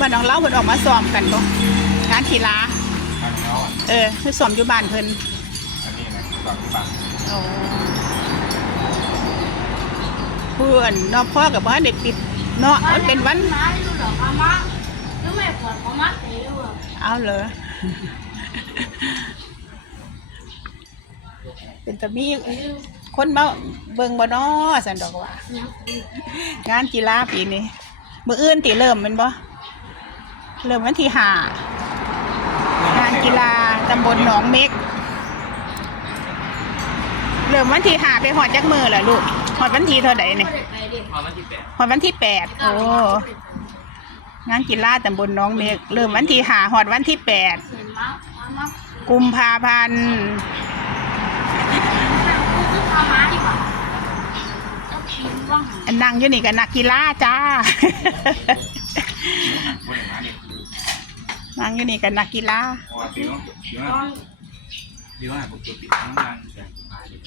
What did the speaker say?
บ้านของเราเพิ่นออกมาซ้อมกันบ่งานกีฬาอันนี้อะเออคือซ้อมอยู่บ้านเพิ่นอันนี้นะตอนที่บังอ๋อเพื่อนเนาะพ่อกับว่าเด็กปิดเนาะมันเป็นวัน มาดูหรอมามาดูไม่ปวดมามาเตะหรอเอาเหรอ เป็นตะมีคนมาเบิ่งบ่น้อสันดอกว่างานกีฬาปีนี้ มืออื่นติเริ่มแมันบ่ เริ่มวันที่ห้างานกีฬาตำบลหนองเม็ก เริ่มวันที่ห้าไปหอดจักมือเหรอลูกหอดวันที่เท่าใดเนี่ยไปดิมาวันที่แปดหอดวันที่แปดโอ้งานกีฬาตำบลหน้องเมฆเริ่มวันที่ห้าหอดวันที่แปดเห็นมั้งมามากุมภาพันธ์คือพามาดีกว่าต้องคิดว่าอันนั่งอยู่นี่กับนักกีฬาจ้า คนหนึ่งมาเนี่ย นั่งอยู่นี่กันนักกีฬาพอตีน้องเดี๋ยวเดี๋ยวผมจะปิดทั้งงานแต่มาเดี๋ยว